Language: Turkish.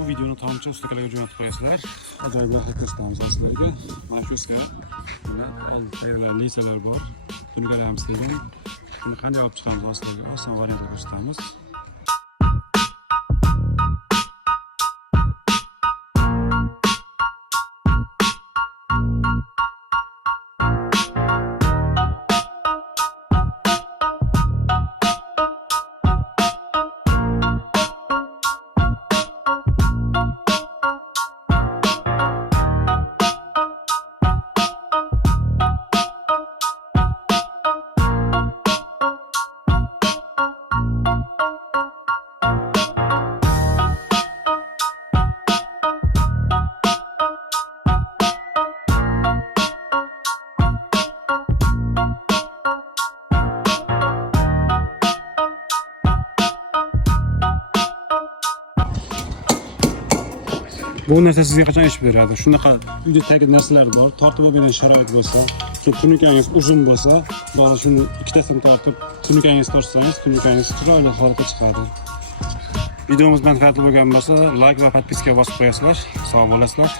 Bu videoni tomchi ustalarga jo'natib qo'yasizlar. Ajoyib rohat ko'rsatamiz sizlarga. Mana shu usta tayyorlar, lisalar bor. Buni ko'ramiz dedim. Buni qanday olib chiqamiz sizlarga oson variantda ko'rsatamiz. Bu narsa sizga qachon ish beradi? Shunaqa uydagi narsalar bor. Tortib olgan sharoit bo'lsa, tunikangiz uzun bo'lsa, mana shuni ikkitasini tortib, tunikangiz tortsangiz, tunikangiz chiroyli holatga chiqadi. Videomiz manfaatli bo'lgan bo'lsa, like va podpiskaga bosib qo'yasizlar. Sog' bo'lasizlar.